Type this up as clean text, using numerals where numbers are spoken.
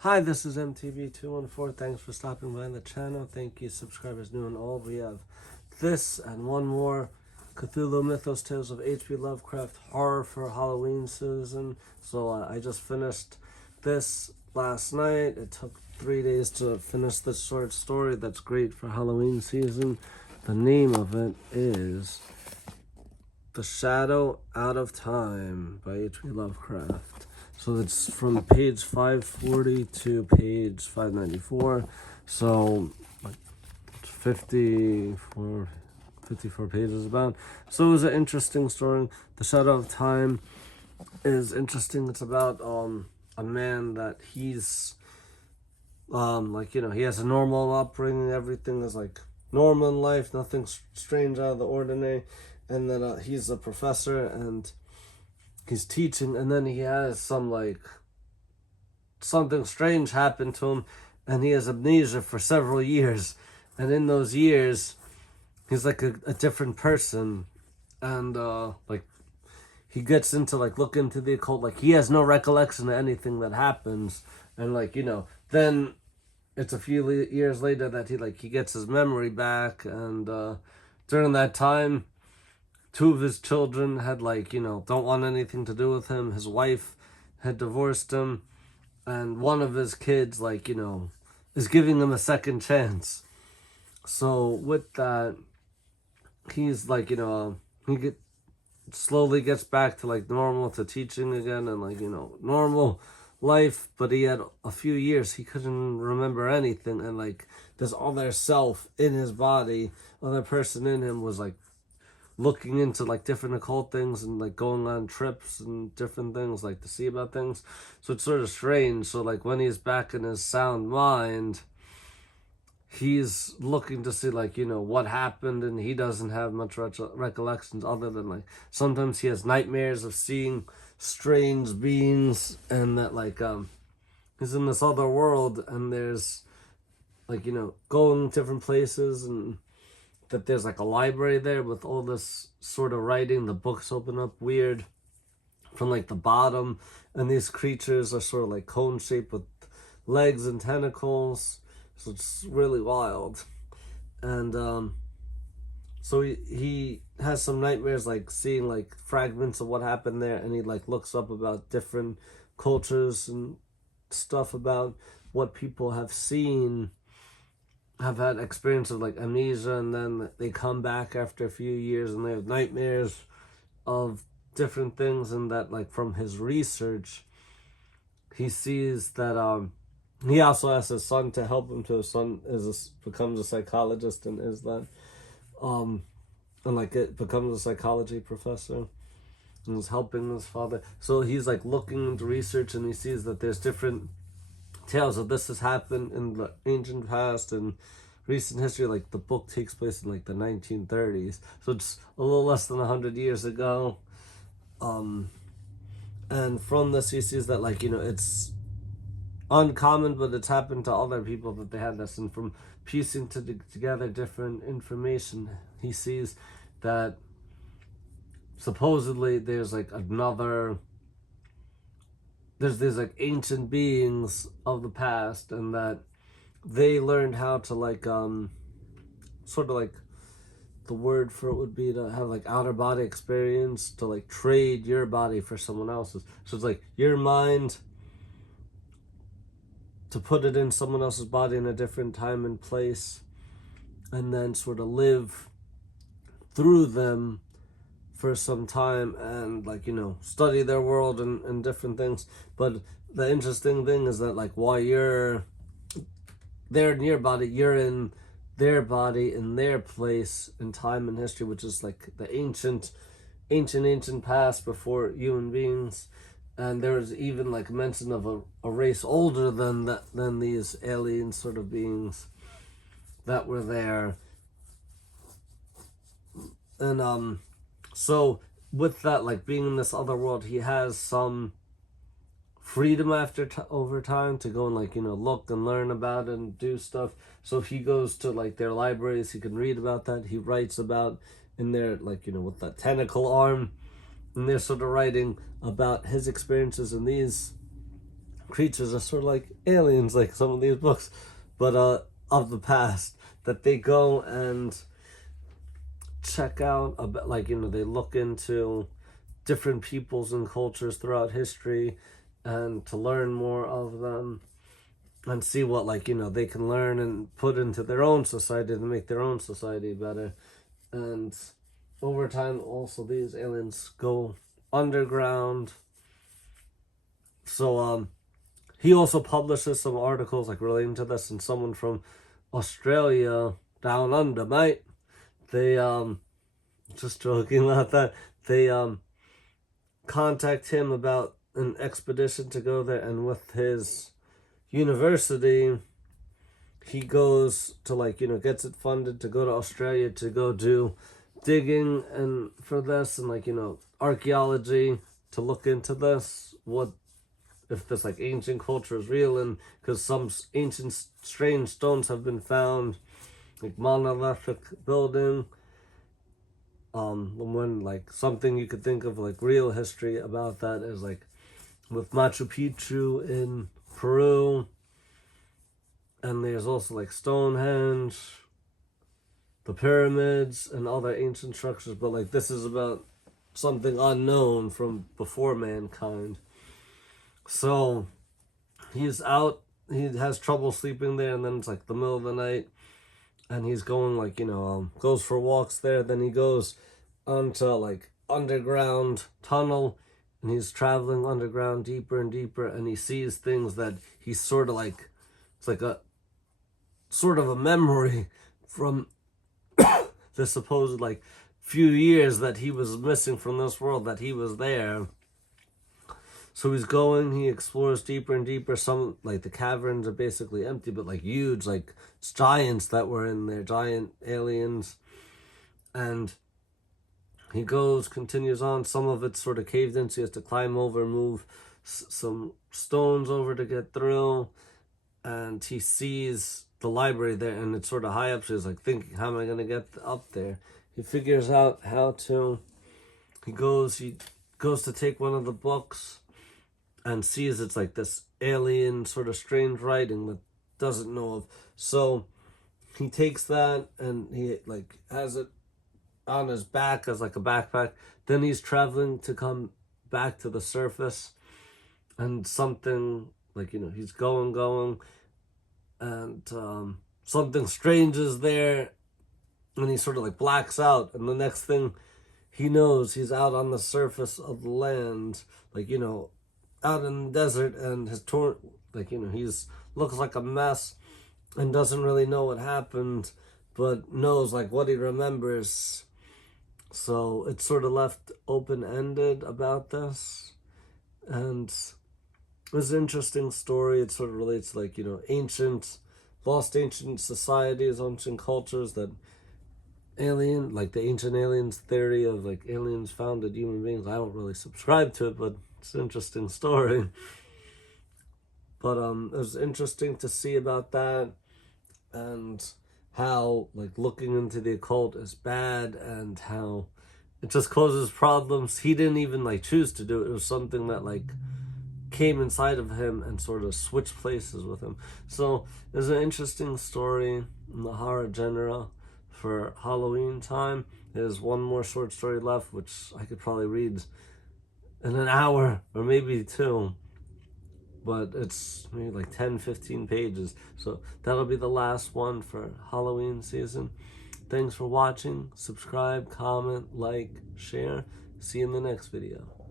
Hi, this is MTV214. Thanks for stopping by the channel. Thank you, subscribers new and old. We have this and one more Cthulhu Mythos Tales of H.P. Lovecraft horror for Halloween season. So I just finished this last night. It took 3 days to finish this short story that's great for Halloween season. The name of it is The Shadow Out of Time by H.P. Lovecraft. So it's from page 540 to page 594. So like 54 pages about. So it was an interesting story. The Shadow of Time is interesting. It's about a man that he's he has a normal upbringing. Everything is like normal in life, nothing strange out of the ordinary. And then he's a professor and he's teaching, and then he has something strange happen to him, and he has amnesia for several years. And in those years, he's like a different person, and he gets into look into the occult. Like he has no recollection of anything that happens, and then it's a few years later that he gets his memory back, and during that time, two of his children had don't want anything to do with him. His wife had divorced him, and one of his kids is giving him a second chance. So with that, he's he slowly gets back to normal, to teaching again, and normal life. But he had a few years he couldn't remember anything, and this other self in his body, other person in him, was looking into different occult things and going on trips and different things to see about things. So it's sort of strange. So when he's back in his sound mind, he's looking to see what happened, and he doesn't have much recollections other than sometimes he has nightmares of seeing strange beings, and that he's in this other world, and there's going different places, and that there's a library there with all this sort of writing. The books open up weird from the bottom, and these creatures are sort of cone shaped with legs and tentacles. So it's really wild. And so he has some nightmares seeing fragments of what happened there, and he looks up about different cultures and stuff about what people have seen, have had experience of amnesia, and then they come back after a few years and they have nightmares of different things. And that from his research, he sees that he also asks his son to help him. To his son becomes a psychologist and is that and it becomes a psychology professor and is helping his father. So he's looking into research, and he sees that there's different tales of this has happened in the ancient past and recent history. The book takes place in the 1930s, so it's a little less than 100 years ago. And from this he sees that it's uncommon, but it's happened to other people that they had this. And from piecing together different information, he sees that supposedly there's there's these ancient beings of the past, and that they learned how to sort of the word for it would be to have outer body experience, to trade your body for someone else's. So it's your mind, to put it in someone else's body in a different time and place, and then sort of live through them for some time, and study their world and different things. But the interesting thing is that while you're there in your body, you're in their body, in their place in time and history, which is the ancient past before human beings. And there's even mention of a race older than these alien sort of beings that were there. And so with that being in this other world, he has some freedom over time to go and look and learn about it and do stuff. So if he goes to their libraries, he can read about that. He writes about in there with that tentacle arm, and they're sort of writing about his experiences in these creatures are sort of like aliens, like some of these books, but of the past, that they go and check out about, like, you know, they look into different peoples and cultures throughout history and to learn more of them and see what, like, you know, they can learn and put into their own society to make their own society better. And over time also these aliens go underground. So he also publishes some articles like relating to this, and someone from Australia, down under, mate, they just joking about that, they contact him about an expedition to go there, and with his university he goes to, like, you know, gets it funded to go to Australia to go do digging and for this, and, like, you know, archaeology to look into this, what if this, like, ancient culture is real, and because some ancient strange stones have been found, like monolithic building. When, like, something you could think of like real history about that is like with Machu Picchu in Peru, and there's also like Stonehenge, the pyramids, and other ancient structures, but like this is about something unknown from before mankind. So he's out, he has trouble sleeping there, and then it's like the middle of the night, and he's going, like, you know, goes for walks there. Then he goes onto like underground tunnel, and he's traveling underground deeper and deeper, and he sees things that he's sort of like, it's like a sort of a memory from the supposed like few years that he was missing from this world, that he was there. So he's going, he explores deeper and deeper. Some, like, the caverns are basically empty, but like huge, like giants that were in there, giant aliens. And he goes, continues on. Some of it's sort of caved in, so he has to climb over, move some stones over to get through. And he sees the library there, and it's sort of high up, so he's like thinking, how am I going to get up there? He figures out how to. He goes to take one of the books and sees it's like this alien sort of strange writing that doesn't know of. So he takes that and he like has it on his back as like a backpack. Then he's traveling to come back to the surface, and something, like, you know, he's going, and something strange is there, and he sort of like blacks out, and the next thing he knows, he's out on the surface of the land, like, you know, out in the desert, and has torn, like, you know, he's looks like a mess and doesn't really know what happened, but knows like what he remembers. So it's sort of left open-ended about this, and it's an interesting story. It sort of relates to, like, you know, lost ancient societies, ancient cultures, that alien, like the ancient aliens theory of like aliens founded human beings. I don't really subscribe to it, but it's an interesting story. But it was interesting to see about that, and how like looking into the occult is bad, and how it just causes problems. He didn't even like choose to do it. It was something that like came inside of him and sort of switched places with him. So it's an interesting story in the horror genre for Halloween time. There's one more short story left, which I could probably read in an hour or maybe two, but it's maybe like 10-15 pages. So that'll be the last one for Halloween season. Thanks for watching. Subscribe, comment, like, share. See you in the next video.